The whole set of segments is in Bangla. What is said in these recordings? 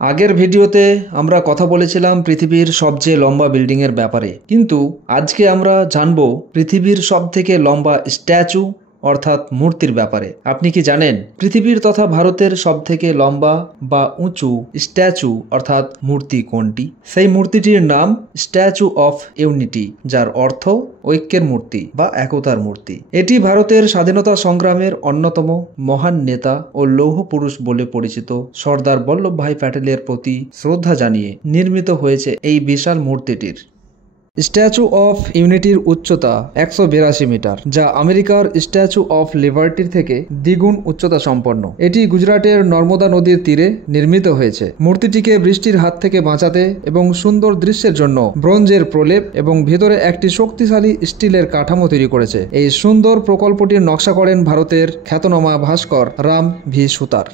আগের ভিডিওতে আমরা কথা বলেছিলাম পৃথিবীর সবচেয়ে লম্বা বিল্ডিংয়ের ব্যাপারে, কিন্তু আজকে আমরা জানব পৃথিবীর সবথেকে লম্বা স্ট্যাচু অর্থাৎ মূর্তির ব্যাপারে। আপনি কি জানেন পৃথিবীর তথা ভারতের সবথেকে লম্বা বা উঁচু স্ট্যাচু অর্থাৎ মূর্তি কোনটি? সেই মূর্তিটির নাম স্ট্যাচু অফ ইউনিটি, যার অর্থ ঐক্যের মূর্তি বা একতার মূর্তি। এটি ভারতের স্বাধীনতা সংগ্রামের অন্যতম মহান নেতা ও লৌহ পুরুষ বলে পরিচিত সর্দার বল্লভভাই প্যাটেলের প্রতি শ্রদ্ধা জানিয়ে নির্মিত হয়েছে এই বিশাল মূর্তিটির। স্ট্যাচু অফ ইউনিটির উচ্চতা 182 মিটার, যা আমেরিকার স্ট্যাচু অফ লিবার্টির থেকে দ্বিগুণ উচ্চতা সম্পন্ন। এটি গুজরাটের নর্মদা নদীর তীরে নির্মিত হয়েছে। মূর্তিটিকে বৃষ্টির হাত থেকে বাঁচাতে এবং সুন্দর দৃশ্যের জন্য ব্রোঞ্জের প্রলেপ এবং ভেতরে একটি শক্তিশালী স্টিলের কাঠামো তৈরি করেছে। এই সুন্দর প্রকল্পটির নকশা করেন ভারতের খ্যাতনামা ভাস্কর রাম ভি সুতার।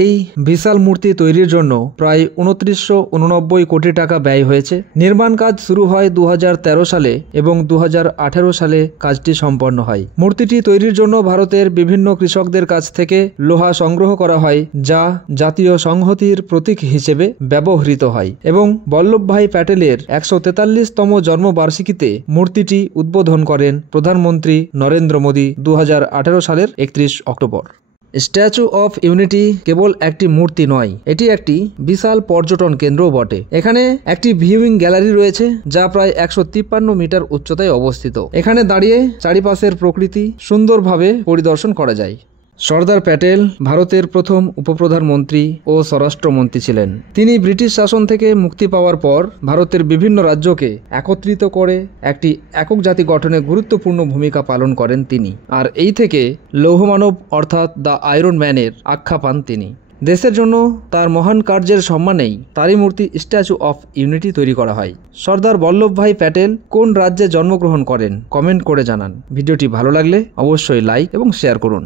এই বিশাল মূর্তি তৈরির জন্য প্রায় ২৯৮৯ কোটি টাকা ব্যয় হয়েছে। নির্মাণ কাজ শুরু হয় ২০১৩ সালে এবং ২০১৮ সালে কাজটি সম্পন্ন হয়। মূর্তিটি তৈরির জন্য ভারতের বিভিন্ন কৃষকদের কাছ থেকে লোহা সংগ্রহ করা হয়, যা জাতীয় সংহতির প্রতীক হিসেবে ব্যবহৃত হয় এবং বল্লভভাই প্যাটেলের ১৪৩তম জন্মবার্ষিকীতে মূর্তিটি উদ্বোধন করেন প্রধানমন্ত্রী নরেন্দ্র মোদী ২০১৮ সালের ৩১ অক্টোবর। স্ট্যাচু অফ ইউনিটি কেবল একটি মূর্তি নয়, এটি একটি বিশাল পর্যটন কেন্দ্রও বটে। এখানে একটি ভিউইং গ্যালারি রয়েছে, যা প্রায় ১৫৩ মিটার উচ্চতায় অবস্থিত। এখানে দাঁড়িয়ে চারিপাশের প্রকৃতি সুন্দরভাবে পরিদর্শন করা যায়। সর্দার প্যাটেল ভারতের প্রথম উপপ্রধানমন্ত্রী ও স্বরাষ্ট্রমন্ত্রী ছিলেন। তিনি ব্রিটিশ শাসন থেকে মুক্তি পাওয়ার পর ভারতের বিভিন্ন রাজ্যকে একত্রিত করে একটি একক জাতি গঠনে গুরুত্বপূর্ণ ভূমিকা পালন করেন তিনি। আর এই থেকে লৌহমানব অর্থাৎ দ্য আয়রন ম্যানের আখ্যা পান তিনি। দেশের জন্য তার মহান কার্যের সম্মানেই তারই মূর্তি স্ট্যাচু অফ ইউনিটি তৈরি করা হয়। সর্দার বল্লভভাই প্যাটেল কোন রাজ্যে জন্মগ্রহণ করেন কমেন্ট করে জানান। ভিডিওটি ভালো লাগলে অবশ্যই লাইক এবং শেয়ার করুন।